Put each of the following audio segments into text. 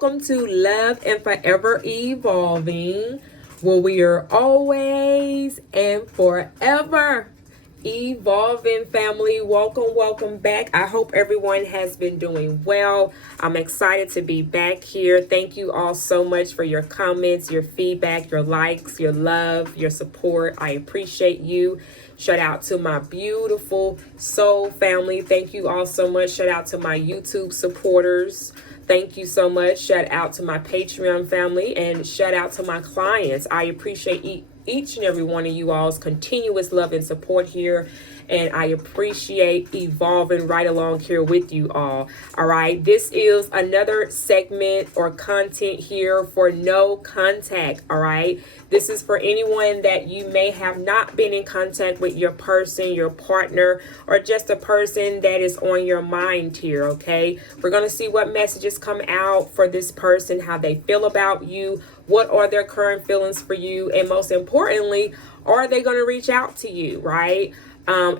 welcome to Love and Forever Evolving, where we are always and forever evolving. Family, welcome back. I hope everyone has been doing well. I'm excited to be back here. Thank you all so much for your comments, your feedback, your likes, your love, your support. I appreciate you. Shout out to my beautiful soul family. Thank you all so much. Shout out to my YouTube supporters. Thank you so much. Shout out to my Patreon family and shout out to my clients. I appreciate each and every one of you all's continuous love and support here. And I appreciate evolving right along here with you all. All right. This is another segment or content here for no contact. All right. This is for anyone that you may have not been in contact with your person, your partner, or just a person that is on your mind here. Okay. We're going to see what messages come out for this person, how they feel about you. What are their current feelings for you? And most importantly, are they going to reach out to you? Right.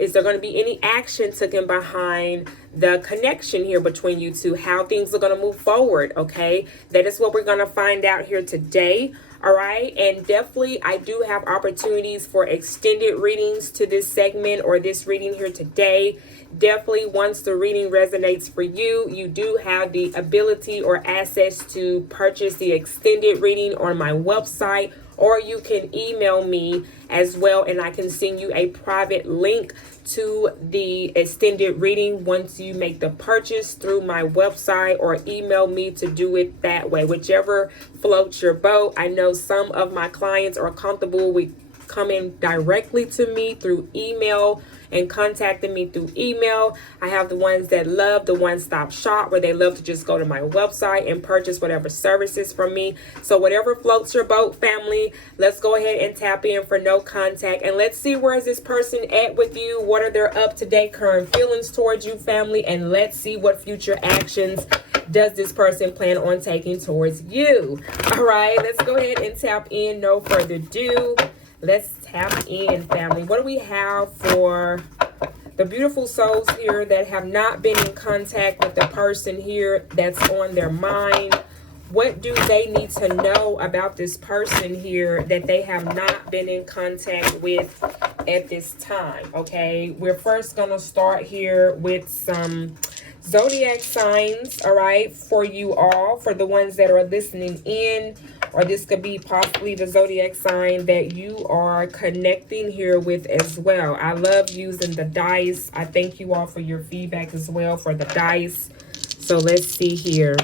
Is there going to be any action taken behind the connection here between you two? How things are going to move forward, okay? That is what we're going to find out here today, all right? And definitely, I do have opportunities for extended readings to this segment or this reading here today. Definitely, once the reading resonates for you, you do have the ability or access to purchase the extended reading on my website, or you can email me as well, and I can send you a private link to the extended reading once you make the purchase through my website, or email me to do it that way. Whichever floats your boat. I know some of my clients are comfortable with coming directly to me through email and contacting me through email. I have the ones that love the one-stop shop where they love to just go to my website and purchase whatever services from me. So whatever floats your boat, family, let's go ahead and tap in for no contact. And let's see, where is this person at with you? What are their up-to-date current feelings towards you, family? And let's see what future actions does this person plan on taking towards you. All right, let's go ahead and tap in. No further ado. Let's tap in, family. What do we have for the beautiful souls here that have not been in contact with the person here that's on their mind? What do they need to know about this person here that they have not been in contact with at this time? Okay, we're first going to start here with some zodiac signs, all right, for you all, for the ones that are listening in, or this could be possibly the zodiac sign that you are connecting here with as well. I love using the dice. I thank you all for your feedback as well for the dice. So let's see here.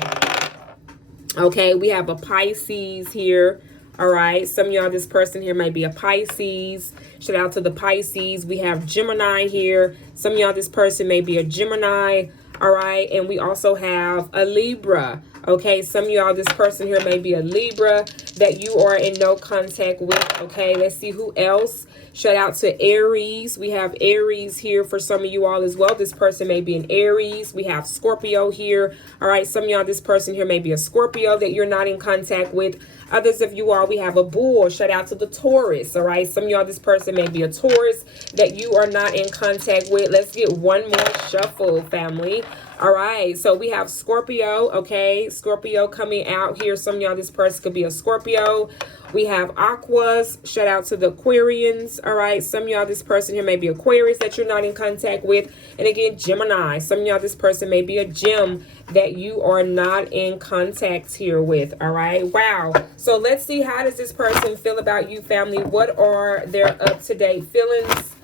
Okay, we have a Pisces here. All right, some of y'all, this person here might be a Pisces. Shout out to the Pisces. We have Gemini here. Some of y'all, this person may be a Gemini. All right, and we also have a Libra. Okay, some of y'all, this person here may be a Libra that you are in no contact with. Okay, let's see who else. Shout out to Aries. We have Aries here for some of you all as well. This person may be an Aries. We have Scorpio here. All right, some of y'all, this person here may be a Scorpio that you're not in contact with. Others of you all, we have a Bull. Shout out to the Taurus. All right, some of y'all, this person may be a Taurus that you are not in contact with. Let's get one more shuffle, family. All right, so we have Scorpio, okay? Scorpio coming out here. Some of y'all, this person could be a Scorpio. We have Aquas. Shout out to the Aquarians, all right? Some of y'all, this person here may be Aquarius that you're not in contact with. And again, Gemini. Some of y'all, this person may be a Gem that you are not in contact here with, all right? Wow. So let's see, how does this person feel about you, family? What are their up-to-date feelings,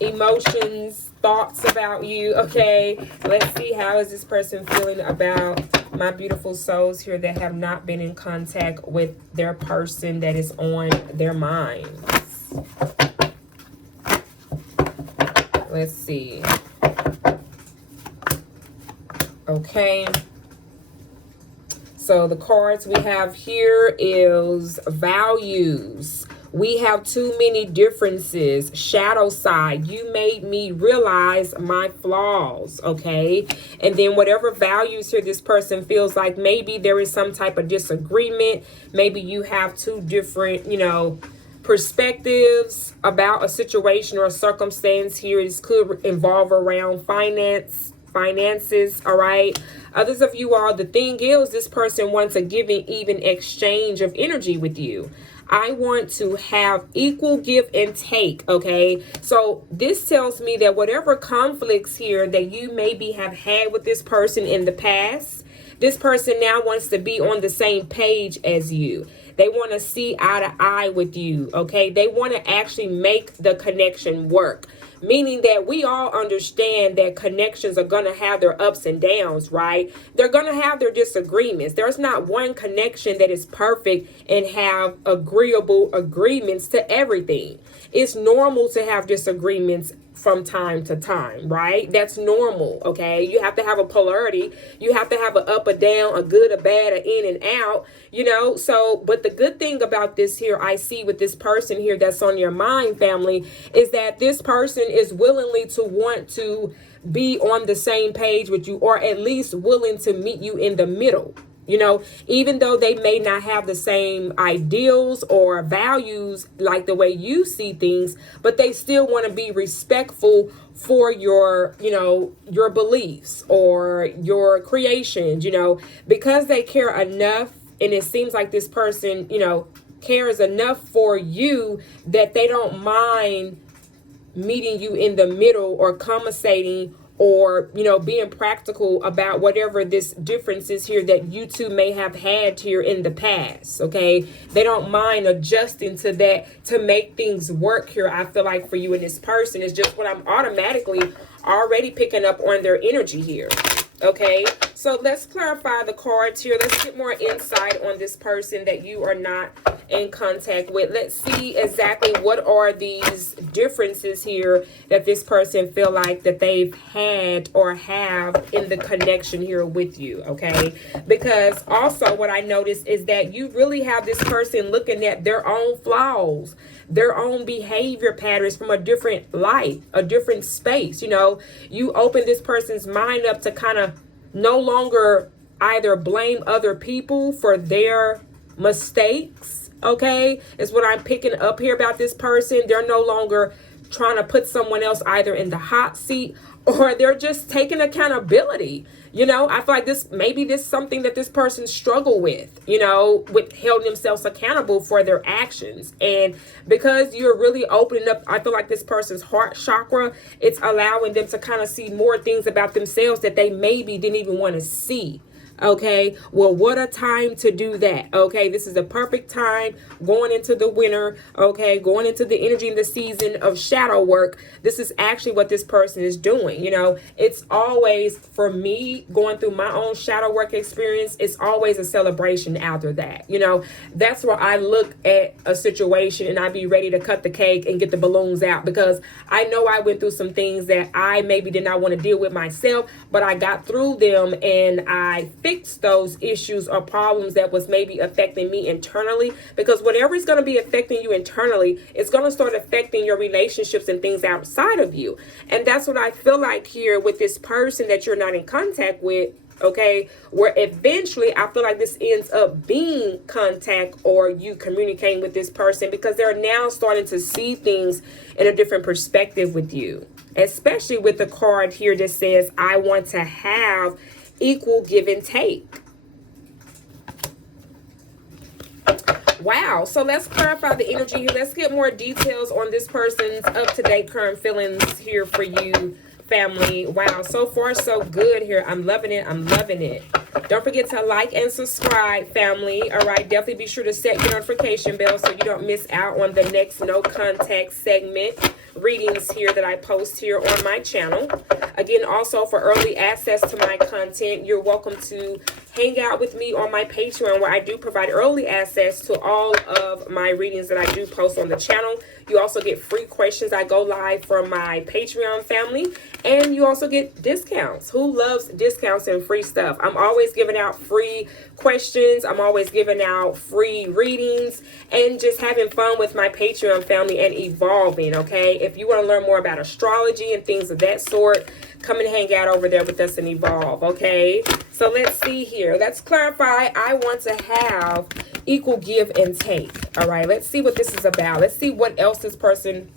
emotions, thoughts about you? Okay, let's see, how is this person feeling about my beautiful souls here that have not been in contact with their person that is on their minds? Let's see. Okay, so the cards we have here is values. We have too many differences. Shadow side. You made me realize my flaws. Okay. And then whatever values here this person feels like maybe there is some type of disagreement. Maybe you have two different, perspectives about a situation or a circumstance here. This could involve around finance, finances, all right? Others of you all, the thing is, this person wants a giving, even exchange of energy with you. I want to have equal give and take, okay? So this tells me that whatever conflicts here that you maybe have had with this person in the past, this person now wants to be on the same page as you. They want to see eye to eye with you, okay? They want to actually make the connection work. Meaning that we all understand that connections are going to have their ups and downs, right? They're going to have their disagreements. There's not one connection that is perfect and have agreeable agreements to everything. It's normal to have disagreements from time to time, right? That's normal, okay? You have to have a polarity. You have to have an up or down, a good, a bad, an in and out, you know? So, but the good thing about this here, I see with this person here that's on your mind, family, is that this person is willingly to want to be on the same page with you, or at least willing to meet you in the middle. You know, even though they may not have the same ideals or values like the way you see things, but they still want to be respectful for your, you know, your beliefs or your creations, you know, because they care enough. And it seems like this person, you know, cares enough for you that they don't mind meeting you in the middle or conversating, or, you know, being practical about whatever this difference is here that you two may have had here in the past, okay? They don't mind adjusting to that to make things work here, I feel like, for you and this person. Is just what I'm automatically already picking up on their energy here, okay? So let's clarify the cards here. Let's get more insight on this person that you are not in contact with. Let's see exactly what are these differences here that this person feel like that they've had or have in the connection here with you, okay? Because also what I noticed is that you really have this person looking at their own flaws, their own behavior patterns from a different light, a different space. You know, you open this person's mind up to kind of no longer either blame other people for their mistakes, okay? Is what I'm picking up here about this person. They're no longer trying to put someone else either in the hot seat, or they're just taking accountability. You know, I feel like this is something that this person struggle with, you know, with holding themselves accountable for their actions. And because you're really opening up, I feel like this person's heart chakra, it's allowing them to kind of see more things about themselves that they maybe didn't even want to see. Okay, well, what a time to do that. Okay, this is the perfect time going into the winter. Okay, going into the energy in the season of shadow work. This is actually what this person is doing. You know, it's always, for me, going through my own shadow work experience, it's always a celebration after that. You know, that's where I look at a situation and I be ready to cut the cake and get the balloons out, because I know I went through some things that I maybe did not want to deal with myself, but I got through them and I fix those issues or problems that was maybe affecting me internally. Because whatever is going to be affecting you internally, it's going to start affecting your relationships and things outside of you. And that's what I feel like here with this person that you're not in contact with. Okay, where eventually I feel like this ends up being contact or you communicating with this person, because they're now starting to see things in a different perspective with you, especially with the card here that says, I want to have equal give and take. Wow. So let's clarify the energy here. Let's get more details on this person's up-to-date current feelings here for you, family. Wow. So far, so good here. I'm loving it. I'm loving it. Don't forget to like and subscribe, family. All right. Definitely be sure to set your notification bell so you don't miss out on the next no contact segment readings here that I post here on my channel. Again, also for early access to my content, you're welcome to hang out with me on my Patreon, where I do provide early access to all of my readings that I do post on the channel. You also get free questions. I go live for my Patreon family, and you also get discounts. Who loves discounts and free stuff? I'm always giving out free questions. I'm always giving out free readings and just having fun with my Patreon family and evolving, okay? If you want to learn more about astrology and things of that sort, come and hang out over there with us and evolve, okay? So let's see here. Let's clarify. I want to have equal give and take. All right, let's see what this is about. Let's see what else this person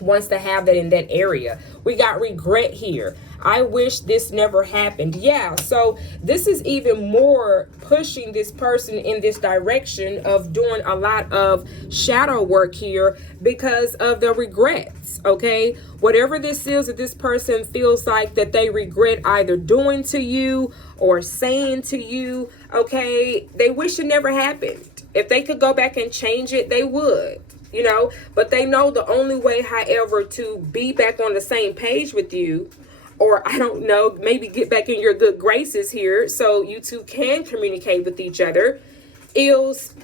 wants to have that in that area. We got regret here. I wish this never happened. Yeah, so this is even more pushing this person in this direction of doing a lot of shadow work here because of the regrets, okay? Whatever this is that this person feels like that they regret either doing to you or saying to you, okay, they wish it never happened. If they could go back and change it, they would, you know, but they know the only way, however, to be back on the same page with you, or I don't know, maybe get back in your good graces here so you two can communicate with each other, is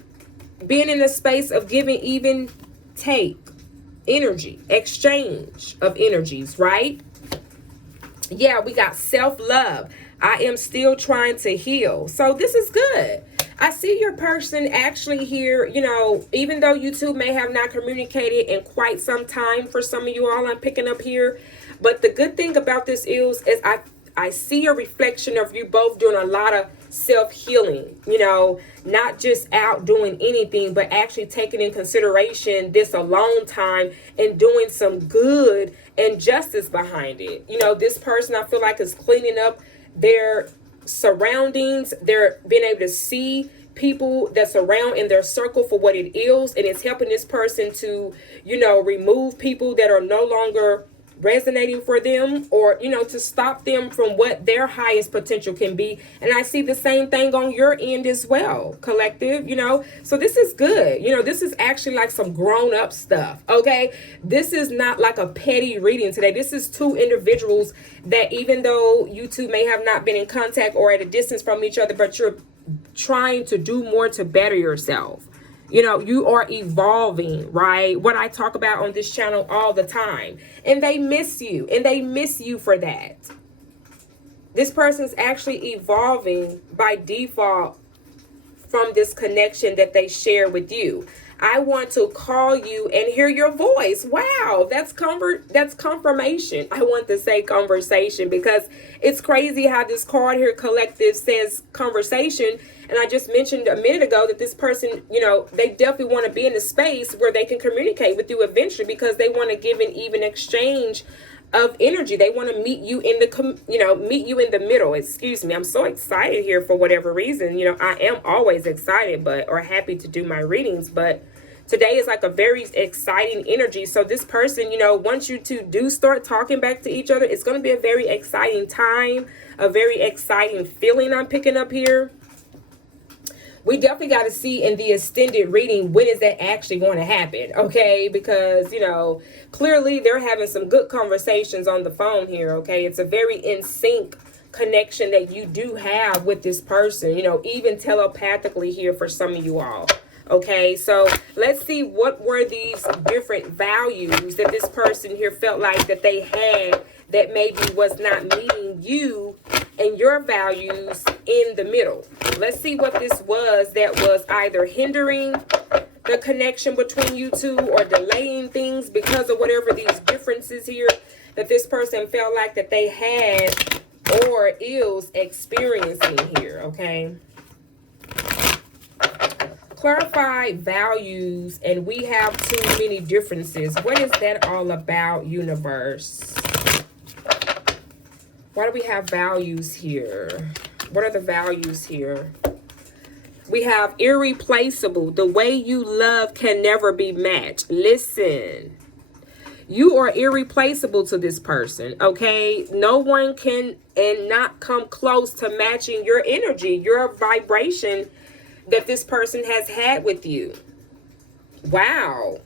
being in a space of giving, even take energy, exchange of energies, right? Yeah, we got self-love. I am still trying to heal. So this is good. I see your person actually here, you know, even though you two may have not communicated in quite some time for some of you all I'm picking up here. But the good thing about this is I see a reflection of you both doing a lot of self-healing, you know, not just out doing anything, but actually taking in consideration this alone time and doing some good and justice behind it. You know, this person I feel like is cleaning up their surroundings. They're being able to see people that surround in their circle for what it is, and it's helping this person to, you know, remove people that are no longer resonating for them, or, you know, to stop them from what their highest potential can be. And I see the same thing on your end as well, collective, you know. So this is good. You know, this is actually like some grown up stuff, okay? This is not like a petty reading today. This is two individuals that, even though you two may have not been in contact or at a distance from each other, but you're trying to do more to better yourself. You know, you are evolving, right? What I talk about on this channel all the time. And they miss you. And they miss you for that. This person's actually evolving by default from this connection that they share with you. I want to call you and hear your voice. Wow, that's confirmation. I want to say conversation because it's crazy how this card here, collective, says conversation. And I just mentioned a minute ago that this person, you know, they definitely want to be in a space where they can communicate with you eventually because they want to give an even exchange of energy. They want to meet you in the, meet you in the middle. Excuse me. I'm so excited here for whatever reason. You know, I am always excited, or happy to do my readings, but today is like a very exciting energy. So this person, you know, once you two do start talking back to each other, it's going to be a very exciting time, a very exciting feeling I'm picking up here. We definitely got to see in the extended reading, when is that actually going to happen, okay? Because, you know, clearly they're having some good conversations on the phone here, okay? It's a very in sync connection that you do have with this person, you know, even telepathically here for some of you all. Okay, so let's see, what were these different values that this person here felt like that they had that maybe was not meeting you and your values in the middle. Let's see what this was that was either hindering the connection between you two or delaying things because of whatever these differences here that this person felt like that they had or is experiencing here, okay? Clarify values, and we have too many differences. What is that all about, universe? Why do we have values here? What are the values here? We have irreplaceable. The way you love can never be matched. Listen, you are irreplaceable to this person, okay? No one can and not come close to matching your energy, your vibration that this person has had with you. Wow.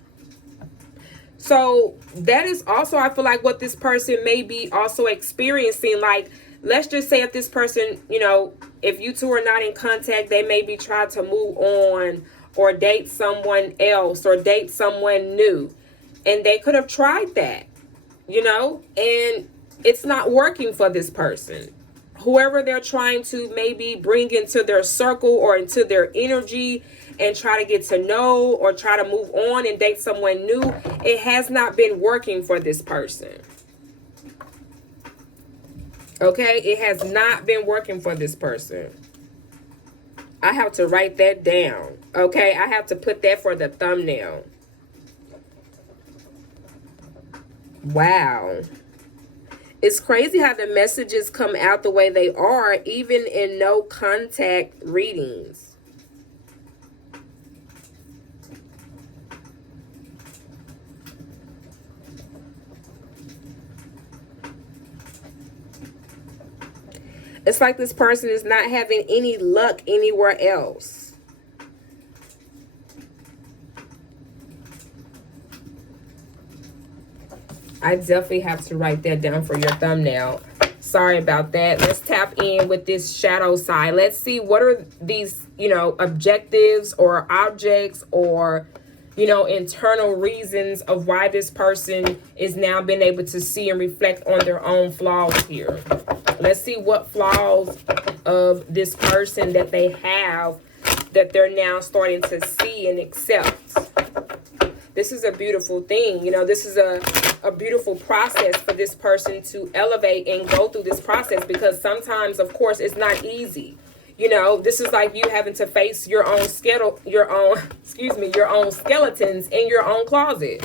So that is also, I feel like, what this person may be also experiencing. Like, let's just say if this person, you know, if you two are not in contact, they may be trying to move on or date someone else or date someone new. And they could have tried that, you know, and it's not working for this person. Whoever they're trying to maybe bring into their circle or into their energy and try to get to know or try to move on and date someone new, it has not been working for this person. Okay, it has not been working for this person. I have to write that down. Okay, I have to put that for the thumbnail. Wow. It's crazy how the messages come out the way they are, even in no contact readings. It's like this person is not having any luck anywhere else. I definitely have to write that down for your thumbnail. Sorry about that. Let's tap in with this shadow side. Let's see what are these, objectives or objects or, internal reasons of why this person is now being able to see and reflect on their own flaws here. Let's see what flaws of this person that they have that they're now starting to see and accept. This is a beautiful thing. This is a beautiful process for this person to elevate and go through this process, because sometimes, of course, it's not easy. This is like you having to face your own skeletons in your own closet.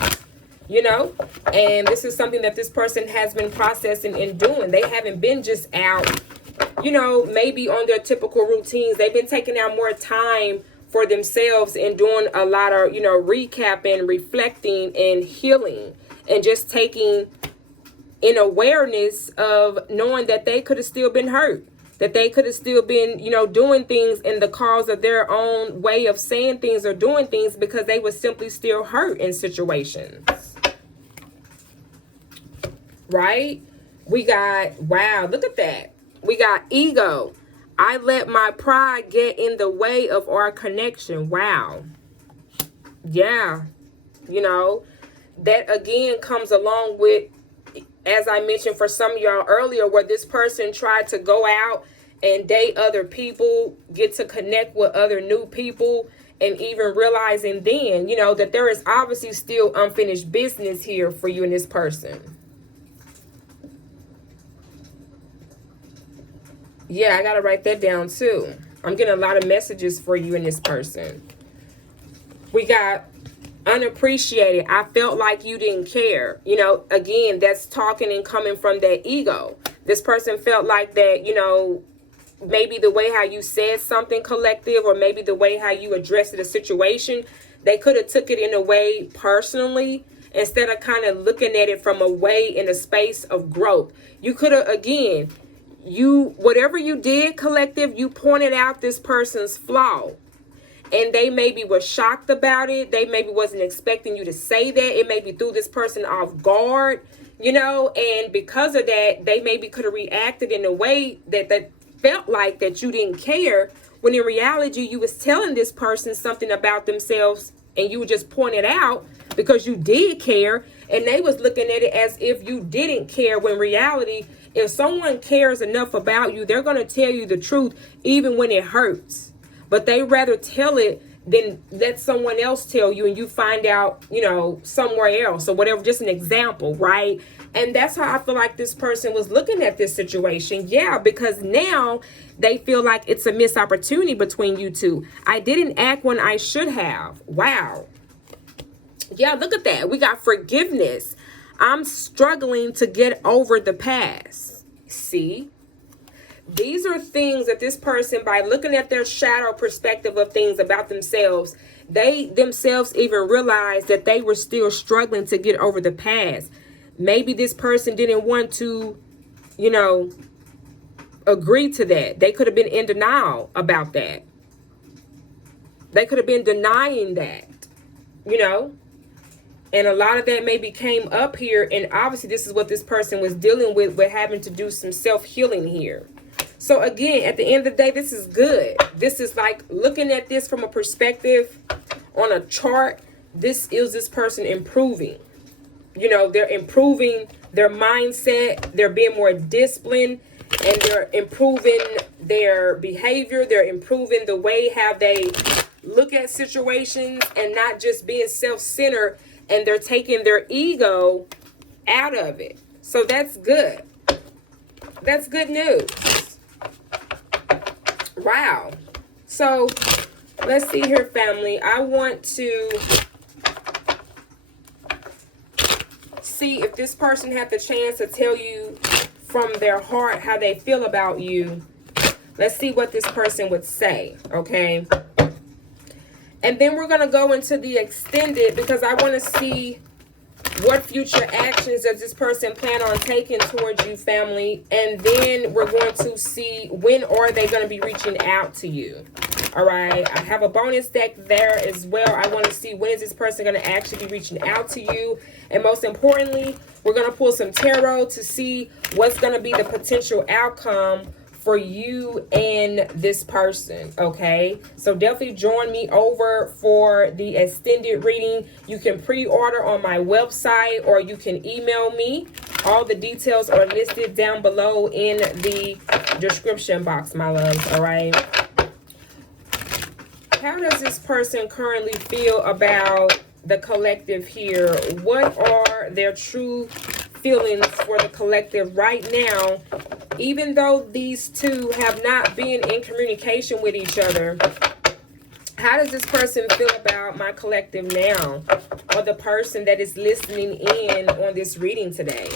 And this is something that this person has been processing and doing. They haven't been just out, maybe on their typical routines. They've been taking out more time for themselves and doing a lot of, recapping, reflecting, and healing, and just taking in awareness of knowing that they could have still been hurt, that they could have still been, doing things in the cause of their own way of saying things or doing things, because they were simply still hurt in situations. Right? We got, wow, look at that. We got ego. I let my pride get in the way of our connection. Wow. Yeah. That again comes along with, as I mentioned for some of y'all earlier, where this person tried to go out and date other people, get to connect with other new people, and even realizing then, that there is obviously still unfinished business here for you and this person. Yeah, I got to write that down too. I'm getting a lot of messages for you and this person. We got unappreciated. I felt like you didn't care. Again, that's talking and coming from that ego. This person felt like that, maybe the way how you said something collective, or maybe the way how you addressed a situation, they could have took it in a way personally, instead of kind of looking at it from a way in a space of growth. You could have, again, whatever you did collective, you pointed out this person's flaw, and they maybe were shocked about it. They maybe wasn't expecting you to say that. It maybe threw this person off guard, and because of that, they maybe could have reacted in a way that felt like that you didn't care, when in reality you was telling this person something about themselves, and you just pointed out because you did care, and they was looking at it as if you didn't care, when reality, if someone cares enough about you, they're going to tell you the truth even when it hurts. But they rather tell it than let someone else tell you and you find out, somewhere else or whatever. Just an example, right? And that's how I feel like this person was looking at this situation. Yeah, because now they feel like it's a missed opportunity between you two. I didn't act when I should have. Wow. Yeah, look at that. We got forgiveness. I'm struggling to get over the past. See? These are things that this person, by looking at their shadow perspective of things about themselves, they themselves even realized that they were still struggling to get over the past. Maybe this person didn't want to, agree to that. They could have been in denial about that. They could have been denying that, And a lot of that maybe came up here. And obviously this is what this person was dealing with having to do some self-healing here. So again, at the end of the day, this is good. This is like looking at this from a perspective on a chart. This is this person improving. They're improving their mindset. They're being more disciplined, and they're improving their behavior. They're improving the way how they look at situations and not just being self-centered, and they're taking their ego out of it. So that's good. That's good news. Wow. So let's see here, family. I want to see if this person had the chance to tell you from their heart how they feel about you. Let's see what this person would say, okay? And then we're going to go into the extended because I want to see what future actions does this person plan on taking towards you, family. And then we're going to see when are they going to be reaching out to you. All right. I have a bonus deck there as well. I want to see when is this person going to actually be reaching out to you. And most importantly, we're going to pull some tarot to see what's going to be the potential outcome for you and this person, okay? So definitely join me over for the extended reading. You can pre-order on my website or you can email me. All the details are listed down below in the description box, my loves, all right? How does this person currently feel about the collective here? What are their true feelings for the collective right now? Even though these two have not been in communication with each other, how does this person feel about my collective now, or the person that is listening in on this reading today?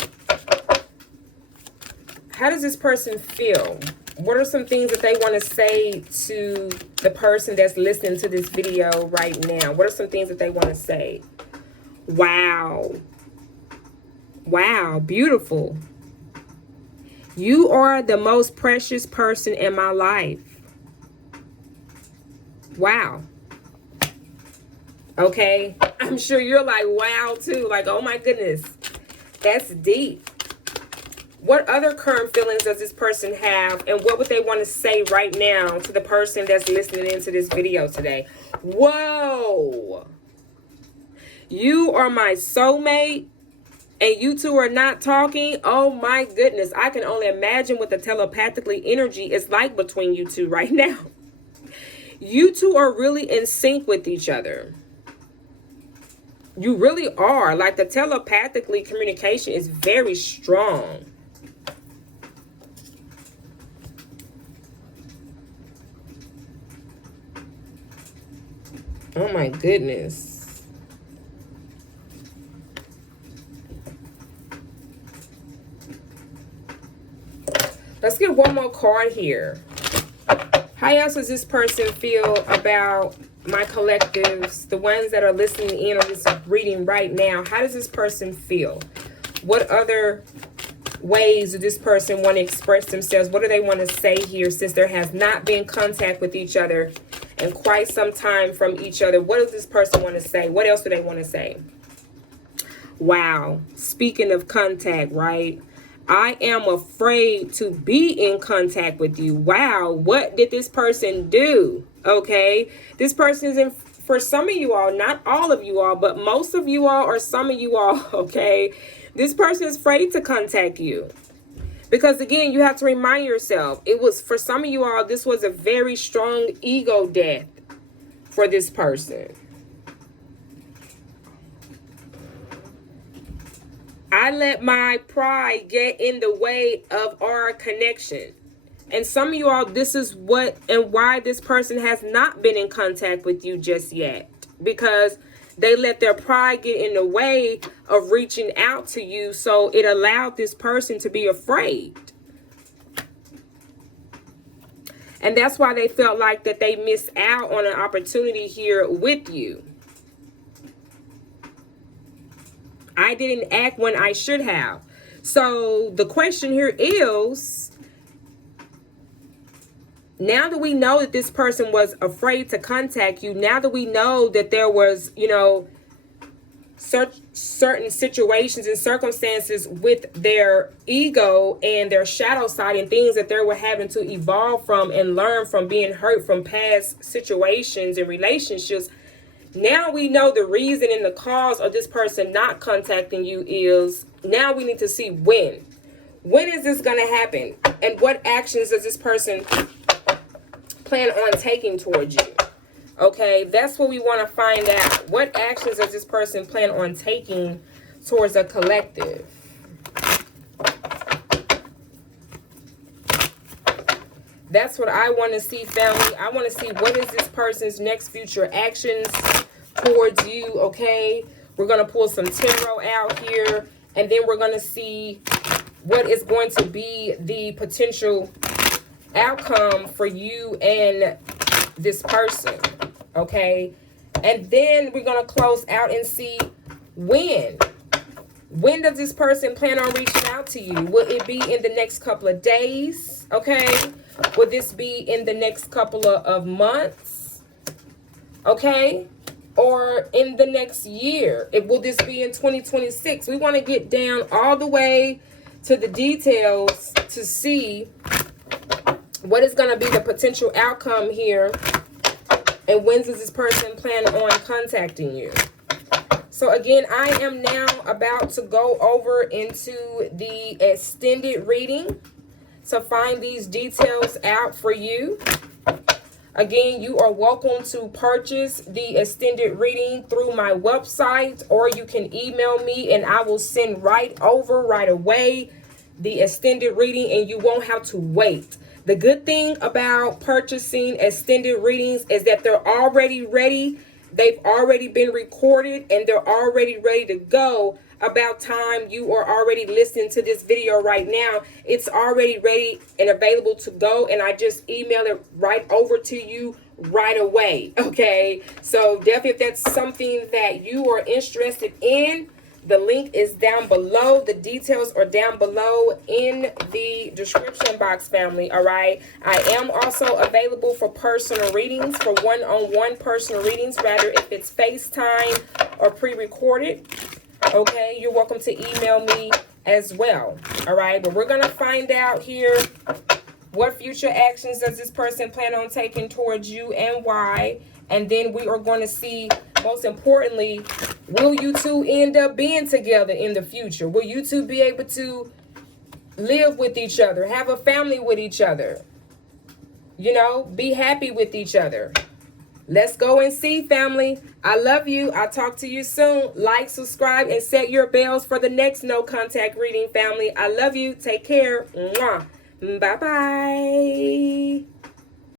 How does this person feel? What are some things that they want to say to the person that's listening to this video right now? What are some things that they want to say? Wow. Wow, beautiful. You are the most precious person in my life. Wow. Okay. I'm sure you're like, wow, too. Like, oh my goodness. That's deep. What other current feelings does this person have? And what would they want to say right now to the person that's listening into this video today? Whoa. You are my soulmate. And you two are not talking. Oh my goodness. I can only imagine what the telepathically energy is like between you two right now. You two are really in sync with each other. You really are. Like the telepathically communication is very strong. Oh my goodness. Let's get one more card here. How else does this person feel about my collectives, the ones that are listening in on this reading right now? How does this person feel? What other ways does this person want to express themselves? What do they want to say here since there has not been contact with each other in quite some time from each other? What does this person want to say? What else do they want to say? Wow. Speaking of contact, right? I am afraid to be in contact with you. Wow, what did this person do? Okay, this person is in, for some of you all, not all of you all, but most of you all or some of you all, okay? This person is afraid to contact you. Because again, you have to remind yourself, it was, for some of you all, this was a very strong ego death for this person. I let my pride get in the way of our connection. And some of you all, this is what and why this person has not been in contact with you just yet. Because they let their pride get in the way of reaching out to you. So it allowed this person to be afraid. And that's why they felt like that they missed out on an opportunity here with you. I didn't act when I should have. So the question here is, now that we know that this person was afraid to contact you, now that we know that there was, you know, certain situations and circumstances with their ego and their shadow side and things that they were having to evolve from and learn from being hurt from past situations and relationships, now we know the reason and the cause of this person not contacting you is, now we need to see when. When is this going to happen? And what actions does this person plan on taking towards you? Okay, that's what we want to find out. What actions does this person plan on taking towards a collective? That's what I want to see, family. I want to see what is this person's next future actions towards you, okay? We're going to pull some tarot out here, and then we're going to see what is going to be the potential outcome for you and this person, okay? And then we're going to close out and see when does this person plan on reaching out to you? Will it be in the next couple of days, okay? Will this be in the next couple of months, okay? Or in the next year? Will this be in 2026? We want to get down all the way to the details to see what is going to be the potential outcome here, and when does this person plan on contacting you? So again, I am now about to go over into the extended reading to find these details out for you. Again, you are welcome to purchase the extended reading through my website, or you can email me and I will send right away the extended reading, and you won't have to wait. The good thing about purchasing extended readings is that they're already ready. They've already been recorded and they're already ready to go. About time you are already listening to this video right now, it's already ready and available to go, and I just email it right over to you right away. Okay, so definitely if that's something that you are interested in, the link is down below. The details are down below in the description box, family. All right. I am also available for personal readings, for one-on-one personal readings, rather if it's FaceTime or pre-recorded. Okay. You're welcome to email me as well. All right. But we're going to find out here, what future actions does this person plan on taking towards you and why? And then we are going to see, most importantly, will you two end up being together in the future? Will you two be able to live with each other, have a family with each other, you know, be happy with each other? Let's go and see, family. I love you. I'll talk to you soon. Like, subscribe, and set your bells for the next no contact reading, family. I love you. Take care. Mwah. Bye-bye.